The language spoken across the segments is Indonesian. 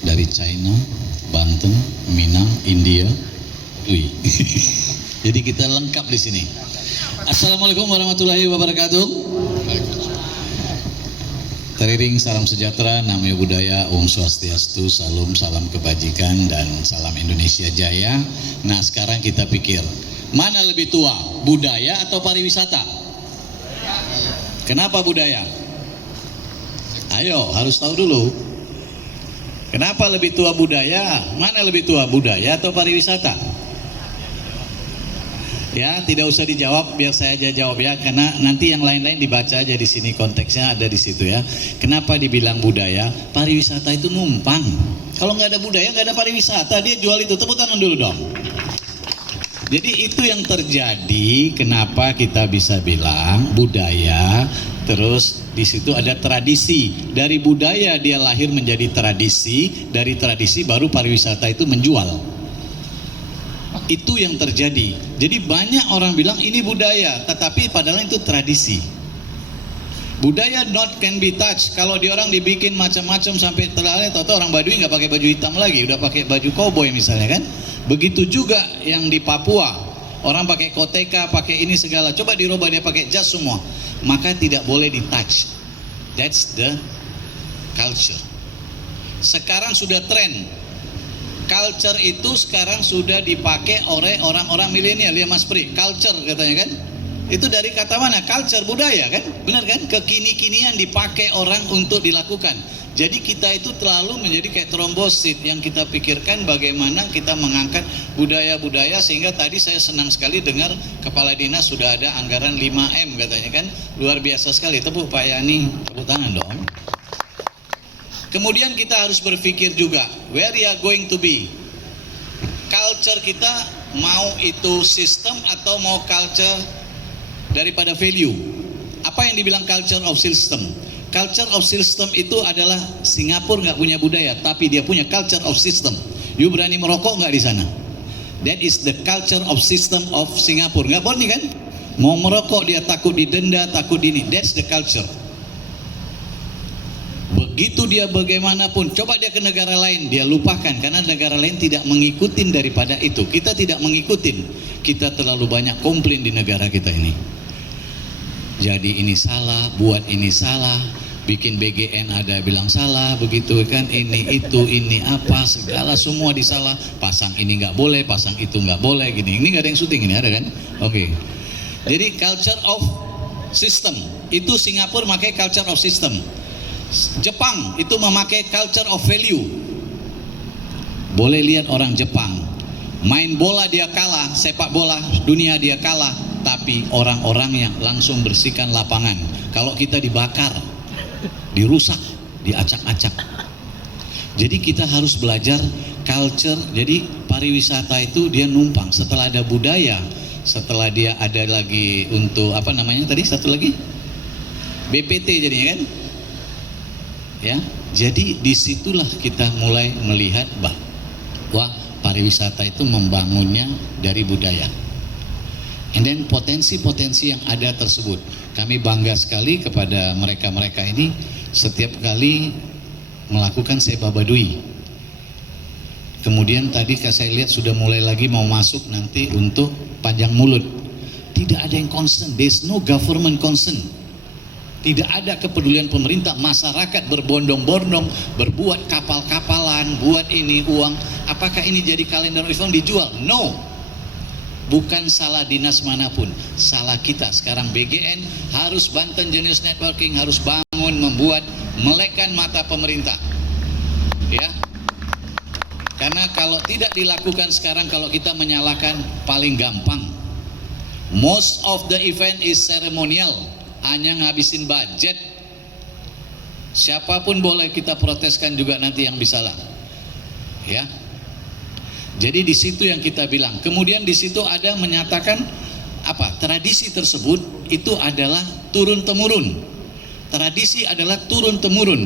dari China, Banten, Minang, India. Wih. Jadi kita lengkap di sini. Assalamualaikum warahmatullahi wabarakatuh. Teriring salam sejahtera, namanya budaya, Om Swastiastu, salam kebajikan, dan salam Indonesia Jaya. Nah sekarang kita pikir, mana lebih tua, budaya atau pariwisata? Kenapa budaya? Ayo, harus tahu dulu. Kenapa lebih tua budaya? Mana lebih tua, budaya atau pariwisata? Ya, tidak usah dijawab, biar saya aja jawab ya, karena nanti yang lain-lain dibaca aja di sini, konteksnya ada di situ ya. Kenapa dibilang budaya? Pariwisata itu numpang. Kalau nggak ada budaya, nggak ada pariwisata. Dia jual itu, tepuk tangan dulu dong. Jadi itu yang terjadi. Kenapa kita bisa bilang budaya? Terus di situ ada tradisi. Dari budaya dia lahir menjadi tradisi. Dari tradisi baru pariwisata itu menjual. Itu yang terjadi. Jadi banyak orang bilang ini budaya, tetapi padahal itu tradisi. Budaya not can be touched. Kalau di orang dibikin macam-macam sampai terlalu, tahu orang Baduy nggak pakai baju hitam lagi, udah pakai baju koboi misalnya kan. Begitu juga yang di Papua, orang pakai koteka, pakai ini segala. Coba dirubah dia pakai jas semua, maka tidak boleh di touch. That's the culture. Sekarang sudah tren. Culture itu sekarang sudah dipakai oleh orang-orang milenial ya Mas Pri. Culture katanya kan. Itu dari kata mana? Culture, budaya kan? Benar kan? Kekini-kinian dipakai orang untuk dilakukan. Jadi kita itu terlalu menjadi kayak trombosit yang kita pikirkan bagaimana kita mengangkat budaya-budaya, sehingga tadi saya senang sekali dengar Kepala Dinas sudah ada anggaran 5M katanya kan. Luar biasa sekali. Tepuk Pak Yani, tepuk tangan dong. Kemudian kita harus berpikir juga, where we are going to be. Culture kita mau itu sistem atau mau culture daripada value. Apa yang dibilang culture of system? Culture of system itu adalah Singapura nggak punya budaya, tapi dia punya culture of system. You berani merokok nggak di sana? That is the culture of system of Singapura. Nggak boleh kan? Mau merokok dia takut didenda, takut ini. That's the culture. Begitu dia bagaimanapun, coba dia ke negara lain, dia lupakan karena negara lain tidak mengikutin daripada itu. Kita tidak mengikutin, kita terlalu banyak komplain di negara kita ini. Jadi ini salah, buat ini salah, bikin BGN ada bilang salah, begitu kan, ini itu, ini apa, segala semua disalah. Pasang ini nggak boleh, pasang itu nggak boleh, gini. Ini nggak ada yang syuting ini, ada kan? Oke. Jadi culture of system itu Singapura pakai culture of system. Jepang itu memakai culture of value. Boleh lihat orang Jepang main bola dia kalah, sepak bola dunia dia kalah, tapi orang-orang yang langsung bersihkan lapangan. Kalau kita dibakar, dirusak, diacak-acak. Jadi kita harus belajar culture. Jadi pariwisata itu dia numpang. Setelah ada budaya, setelah dia ada lagi untuk apa namanya tadi satu lagi BPT jadinya kan. Ya, jadi disitulah kita mulai melihat bahwa pariwisata itu membangunnya dari budaya. And then potensi-potensi yang ada tersebut, kami bangga sekali kepada mereka-mereka ini. Setiap kali melakukan Seba Baduy. Kemudian tadi saya lihat sudah mulai lagi mau masuk nanti untuk panjang mulut. Tidak ada yang concern, there's no government concern. Tidak ada kepedulian pemerintah, masyarakat berbondong-bondong, berbuat kapal-kapalan, buat ini uang. Apakah ini jadi kalender event dijual? No. Bukan salah dinas manapun, salah kita. Sekarang BGN harus Banten Genius Networking harus bangun, membuat, melekkan mata pemerintah. Ya. Karena kalau tidak dilakukan sekarang, kalau kita menyalahkan paling gampang. Most of the event is ceremonial. Hanya ngabisin budget. Siapapun boleh kita proteskan juga nanti yang bisa lah. Ya. Jadi di situ yang kita bilang. Kemudian di situ ada menyatakan apa? Tradisi tersebut itu adalah turun temurun. Tradisi adalah turun temurun.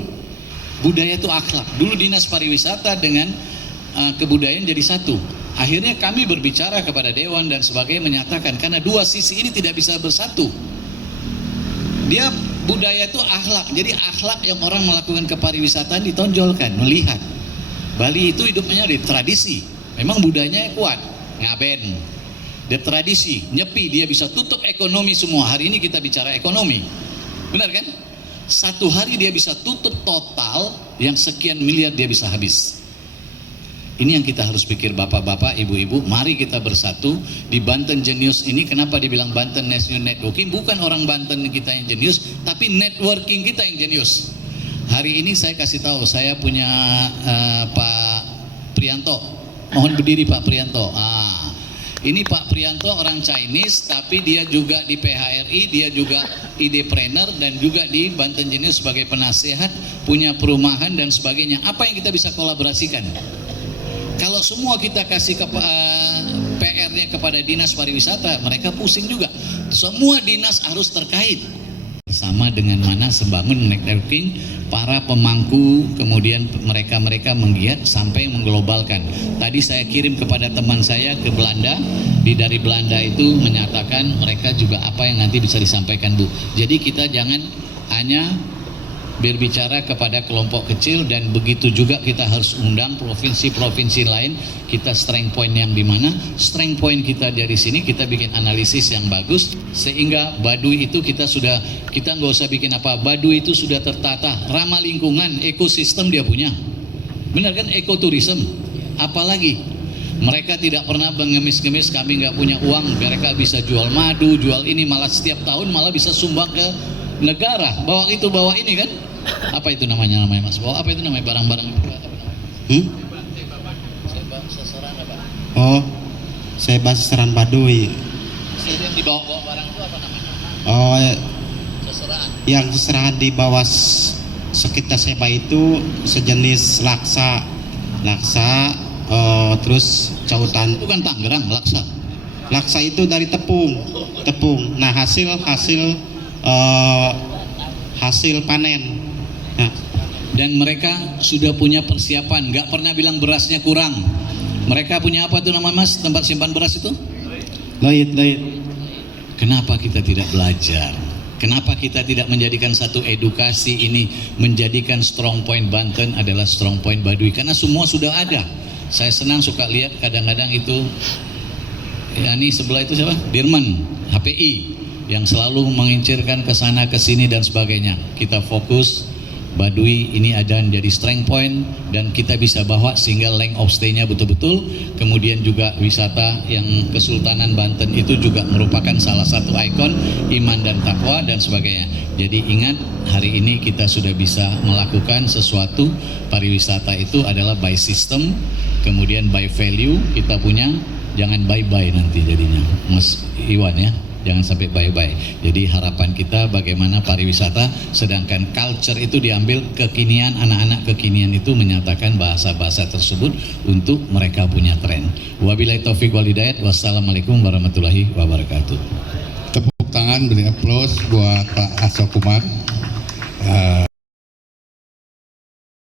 Budaya itu akhlak. Dulu Dinas Pariwisata dengan kebudayaan jadi satu. Akhirnya kami berbicara kepada Dewan dan sebagainya menyatakan karena dua sisi ini tidak bisa bersatu. Dia budaya itu akhlak. Jadi akhlak yang orang melakukan kepariwisataan ditonjolkan, melihat. Bali itu hidupnya di tradisi, memang budayanya kuat, ngaben, di tradisi, nyepi, dia bisa tutup ekonomi semua. Hari ini kita bicara ekonomi, benar kan? Satu hari dia bisa tutup total yang sekian miliar dia bisa habis. Ini yang kita harus pikir, bapak-bapak, ibu-ibu, mari kita bersatu di Banten Jenius ini. Kenapa dibilang Banten National Networking? Bukan orang Banten kita yang jenius, tapi networking kita yang jenius. Hari ini saya kasih tahu, saya punya Pak Prianto. Mohon berdiri Pak Prianto. Ini Pak Prianto orang Chinese, tapi dia juga di PHRI, dia juga idepreneur dan juga di Banten Jenius sebagai penasehat, punya perumahan dan sebagainya. Apa yang kita bisa kolaborasikan? Kalau semua kita kasih PR-nya kepada dinas pariwisata, mereka pusing juga. Semua dinas harus terkait. Sama dengan mana membangun networking, para pemangku, kemudian mereka menggiat sampai mengglobalkan. Tadi saya kirim kepada teman saya ke Belanda, dari Belanda itu menyatakan mereka juga apa yang nanti bisa disampaikan Bu. Jadi kita jangan hanya berbicara kepada kelompok kecil, dan begitu juga kita harus undang provinsi-provinsi lain. Kita strength point yang dimana strength point kita dari sini, kita bikin analisis yang bagus sehingga Baduy itu kita nggak usah bikin apa, Baduy itu sudah tertata, ramah lingkungan, ekosistem dia punya, benar kan, ekoturism. Apalagi mereka tidak pernah mengemis-ngemis, kami nggak punya uang, mereka bisa jual madu, jual ini, malah setiap tahun malah bisa sumbang ke negara, bawa itu bawa ini kan. Apa itu namanya Mas? Bawa apa itu namanya, barang-barang sasaran apa? Oh, saya sasaran Baduy. Yang dibawa barang itu apa namanya? Oh, Seserahan. yang seserahan di bawah sekitar Seba itu sejenis laksa, terus cautan. Bukan Tangerang, laksa. Laksa itu dari tepung. Nah, hasil panen. Nah, Dan mereka sudah punya persiapan, nggak pernah bilang berasnya kurang. Mereka punya apa tuh nama Mas, tempat simpan beras itu? Loid. Kenapa kita tidak belajar? Kenapa kita tidak menjadikan satu edukasi ini, menjadikan strong point Banten adalah strong point Baduy? Karena semua sudah ada. Saya senang suka lihat kadang-kadang itu, ya ini sebelah itu siapa? Dirman, HPI, yang selalu mengincirkan ke sana ke sini dan sebagainya. Kita fokus Baduy ini ada menjadi strength point, dan kita bisa bawa sehingga length of stay-nya betul-betul. Kemudian juga wisata yang Kesultanan Banten itu juga merupakan salah satu ikon iman dan takwa dan sebagainya. Jadi ingat, hari ini kita sudah bisa melakukan sesuatu. Pariwisata itu adalah by system, kemudian by value. Kita punya, jangan bye-bye nanti jadinya Mas Iwan ya, jangan sampai bye-bye. Jadi harapan kita bagaimana pariwisata, sedangkan culture itu diambil kekinian, anak-anak kekinian itu menyatakan bahasa-bahasa tersebut untuk mereka punya tren. Wabillahi taufiq wal hidayah. Wassalamualaikum warahmatullahi wabarakatuh. Tepuk tangan, beri aplaus buat Pak Asok Kumar.